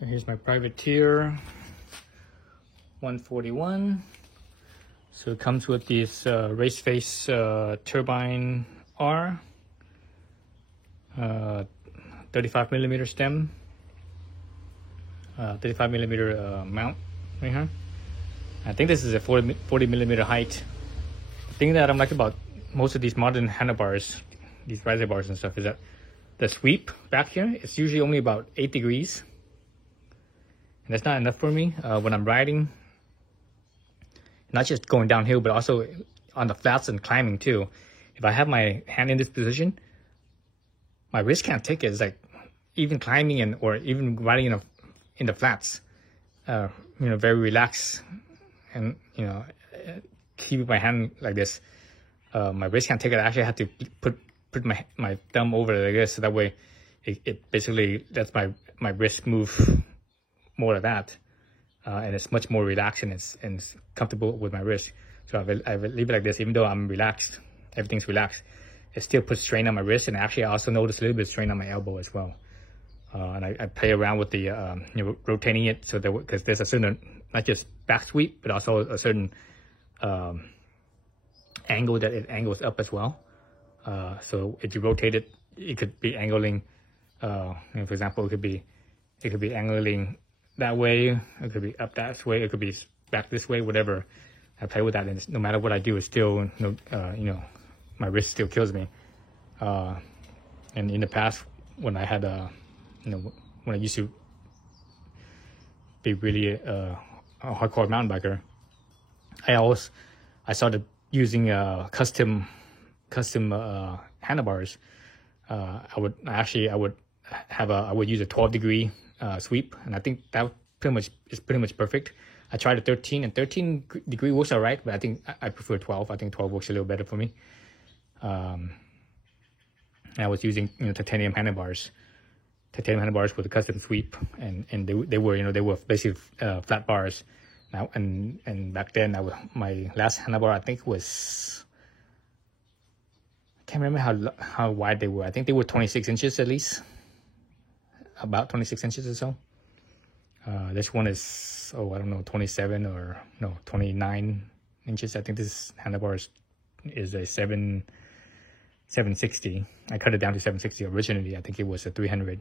So here's my privateer 141. So it comes with this race face turbine R, 35mm stem, 35mm mount right here. I think this is a 40mm height. The thing that I'm like about most of these modern handlebars, these riser bars and stuff, is that the sweep back here is usually only about 8 degrees. And that's not enough for me when I'm riding. Not just going downhill, but also on the flats and climbing too. If I have my hand in this position, my wrist can't take it. It's like even climbing or even riding in the flats, very relaxed, and keep my hand like this. My wrist can't take it. I actually have to put my thumb over it like this, so that way it basically lets my wrist move more of that. And it's much more relaxed and it's comfortable with my wrist. So I will leave it like this. Even though I'm relaxed, everything's relaxed, it still puts strain on my wrist. And actually I also notice a little bit of strain on my elbow as well. And I play around with the rotating it, so that because there's a certain, not just back sweep, but also a certain angle that it angles up as well. So if you rotate it, it could be angling. For example, it could be angling that way, it could be up that way, it could be back this way, whatever. I play with that, and no matter what I do, it's still, my wrist still kills me. And in the past, when I had, when I used to be really a hardcore mountain biker, I started using custom handlebars. I would use a 12-degree sweep, and I think that is pretty much perfect. I tried a 13, and 13-degree works all right, but I think I prefer 12. I think 12 works a little better for me. I was using titanium handlebars with a custom sweep, and they were basically flat bars. Now and back then my last handlebar, I think, was, I can't remember how wide they were. I think they were 26 inches at least. About 26 inches or so. This one is, I don't know, 27 or no, 29 inches. I think this handlebar is a 760. I cut it down to 760 originally. I think it was a 300.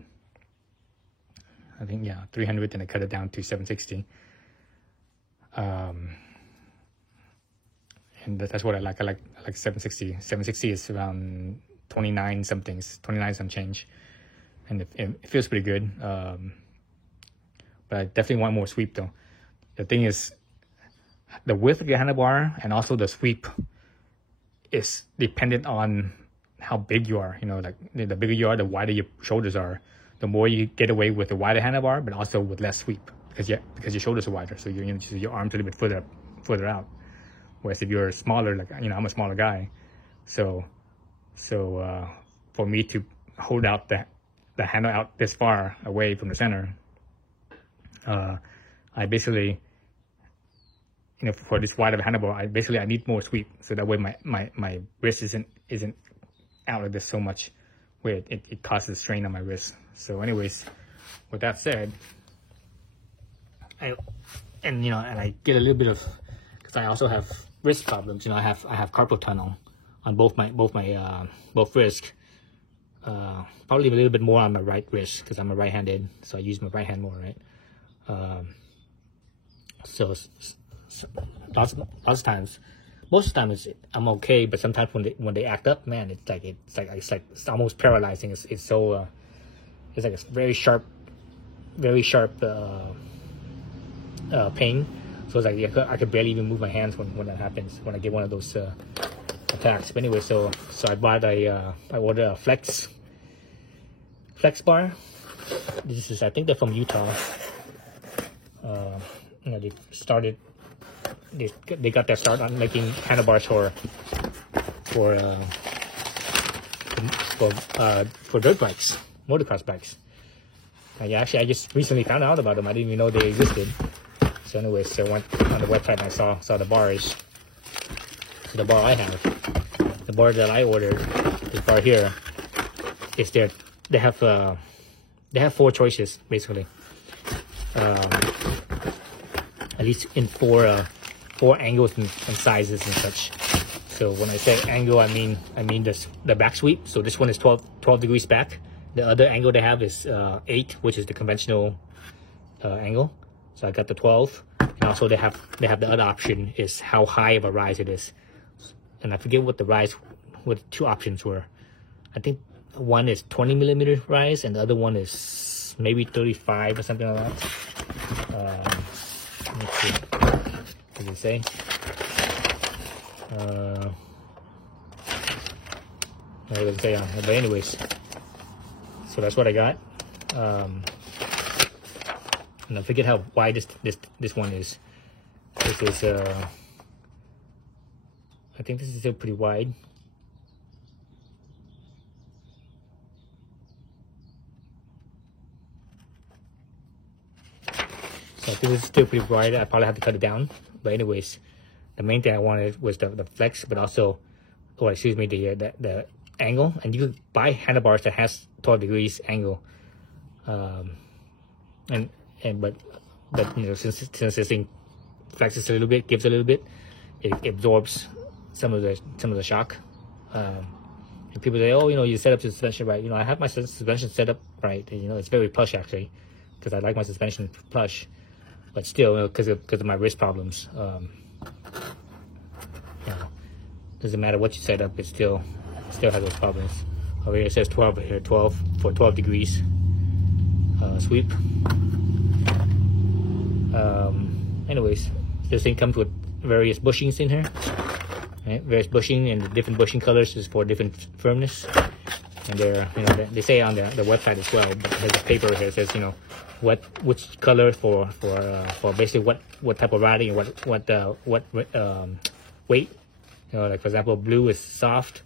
300, and I cut it down to 760. And that's what I like. I like 760. 760 is around 29 some change. And it feels pretty good, but I definitely want more sweep though. The thing is, the width of your handlebar and also the sweep is dependent on how big you are. Like the bigger you are, the wider your shoulders are. The more you get away with a wider handlebar, but also with less sweep because your shoulders are wider, so your arms are a little bit further out. Whereas if you're smaller, like I'm a smaller guy, so for me to hold out the handle out this far away from the center, I basically, for this wide of a handlebar, I need more sweep, so that way my wrist isn't out of this so much, where it causes strain on my wrist. So anyways, with that said, I get a little bit of, because I also have wrist problems. I have carpal tunnel on both wrists. Probably a little bit more on my right wrist because I'm a right-handed, so I use my right hand more, right? So lots of times, most of the time I'm okay, but sometimes when they act up, man, it's almost paralyzing. It's so it's like a very sharp pain. So it's like I could barely even move my hands when that happens, when I get one of those attacks. But anyway, so I ordered a Flex bar. This is, I think they're from Utah. They got their start on making handlebars for dirt bikes, motocross bikes. I just recently found out about them. I didn't even know they existed. So anyway, so I went on the website and I saw the bars. The bar I have, the bar that I ordered, this bar here, is they have 4 choices basically. at least in four angles and sizes and such. So when I say angle, I mean the back sweep. So this one is 12 degrees back. The other angle they have is 8, which is the conventional angle. So I got the 12, and also they have the other option is how high of a rise it is. And I forget what the two options were. I think one is 20 millimeter rise, and the other one is maybe 35 or something like that. Let's see. What does it say? It doesn't say on, but anyways. So that's what I got. And I forget how wide this one is. This is I think this is still pretty wide. So I think this is still pretty wide. I probably have to cut it down. But anyways, the main thing I wanted was the flex, but also, oh excuse me, the angle. And you can buy handlebars that has 12 degrees angle. But you know, since this thing flexes a little bit, gives a little bit, it absorbs some of the shock. And people say, oh, you know, you set up the suspension right. You know, I have my suspension set up right. And, you know, it's very plush actually, because I like my suspension plush. But still, you know, because of my wrist problems, you know, doesn't matter what you set up, it still has those problems. Over here it says 12 here, 12 for 12 degrees sweep. Anyways, this thing comes with various bushings in here, right? Various bushing, and the different bushing colors is for different firmness. And they're, you know, they say on the website as well, but there's a paper here that says, you know, which color for basically what type of riding and what weight. You know, like for example, blue is soft.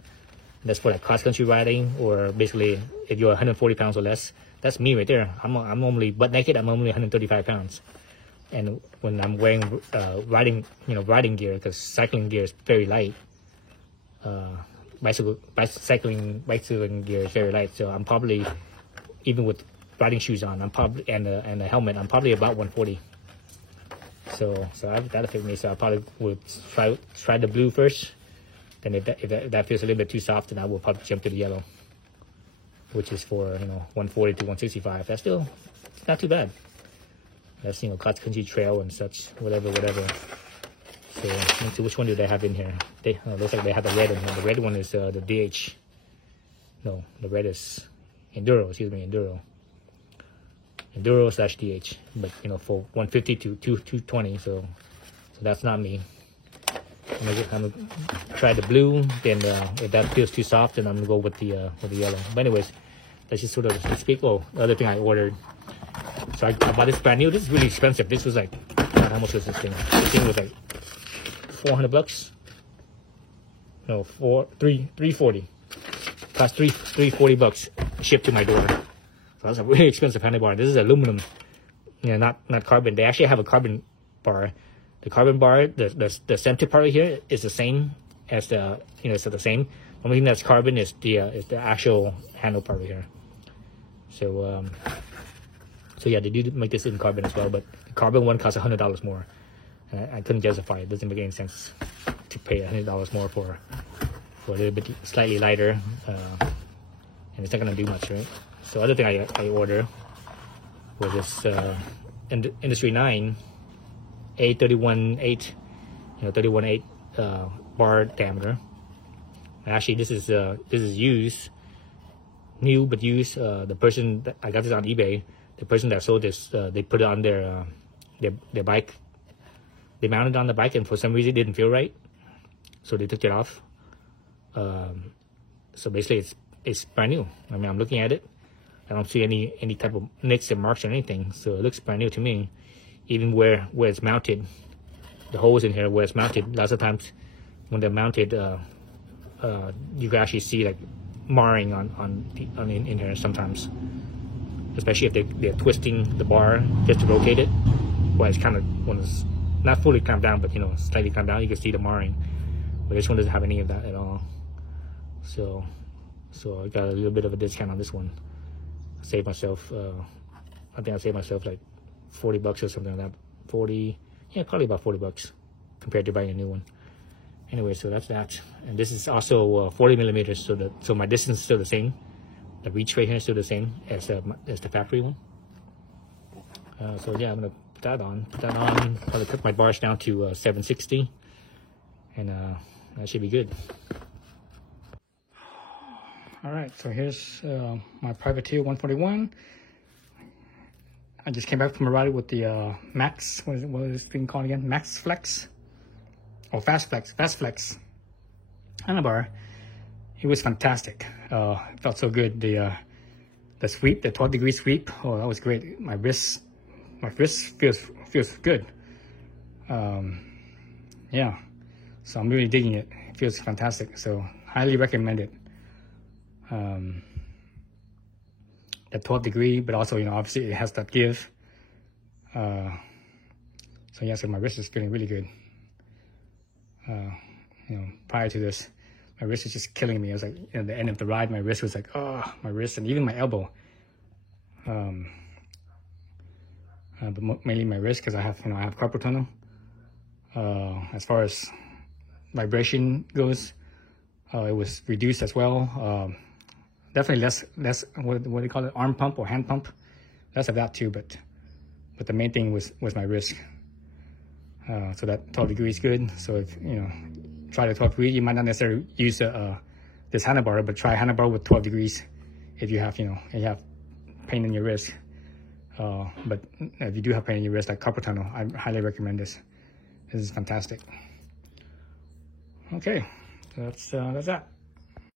That's for like cross country riding, or basically if you're 140 pounds or less. That's me right there. I'm only butt naked. I'm only 135 pounds. And when I'm wearing riding gear, because cycling gear is very light. Bicycling gear is very light. So I'm probably, even with riding shoes on, I'm probably and a helmet, I'm probably about 140. So that'll fit me. So I probably would try the blue first. Then if that feels a little bit too soft, then I will probably jump to the yellow, which is for, you know, 140 to 165. That's still not too bad. That's, you know, cross country trail and such, whatever. So let's see, which one do they have in here? They looks like they have the red in here. The red one is the DH. No, the red is Enduro. Excuse me, Enduro / DH. But you know, for 150 to 220. So that's not me. I'm gonna try the blue. Then if that feels too soft, then I'm gonna go with the yellow. But anyways, let's just sort of speak. Oh, the other thing I ordered. So I bought this brand new. This is really expensive. This was like, God, how much was this thing? This thing was like $400. No, $340. Cost $340 shipped to my door. So that's a really expensive handlebar. This is aluminum, you know, not carbon. They actually have a carbon bar. The carbon bar, the center part here is the same as the, you know, it's the same. The only thing that's carbon is the actual handle part here. So yeah, they do make this in carbon as well, but the carbon one costs $100 more. And I couldn't justify it. It doesn't make any sense to pay $100 more for a little bit slightly lighter, and it's not gonna do much, right? So other thing I ordered was this Industry 9 A31.8, you know, 31.8 bar diameter. Actually, this is used, new but used. The person that I got this on eBay. The person that sold this, they put it on their bike. They mounted it on the bike, and for some reason it didn't feel right, so they took it off. So basically, it's brand new. I mean, I'm looking at it. I don't see any type of nicks and marks or anything, so it looks brand new to me. Even where it's mounted, the holes in here where it's mounted. Lots of times when they're mounted, you can actually see like marring in here sometimes. Especially if they're twisting the bar just to rotate it. Well, it's kind of, when it's not fully clamped down, but you know, slightly clamped down, you can see the marring. But this one doesn't have any of that at all. So I got a little bit of a discount on this one. I saved myself, I think I saved myself like 40 bucks or something like that. 40, yeah, probably about 40 bucks compared to buying a new one. Anyway, so that's that. And this is also 40 millimeters, so my distance is still the same. The reach right here is still the same as the factory one. So yeah, I'm gonna put that on. Probably put my bars down to 760, and that should be good. All right, so here's my Privateer 141. I just came back from a ride with the Max. What is this thing called again? Max Flex, or Fasst Flexx handlebar. It was fantastic. It felt so good. The sweep, the 12-degree sweep. Oh, that was great. My wrist feels good. Yeah, so I'm really digging it. It feels fantastic. So highly recommend it. The 12-degree, but also, you know, obviously it has that give. So yeah, so my wrist is feeling really good. You know, prior to this, my wrist was just killing me. I was like, at the end of the ride, my wrist was like, oh, my wrist, and even my elbow. But mainly my wrist, because I have carpal tunnel. As far as vibration goes, it was reduced as well. Definitely less what do you call it, arm pump or hand pump, less of that too. But the main thing was my wrist. So that 12 degree is good. So if you know, try the 12 degree, you might not necessarily use this handlebar, but try handlebar with 12 degrees if you have pain in your wrist. But if you do have pain in your wrist, like carpal tunnel, I highly recommend this. This is fantastic. Okay, so that's that.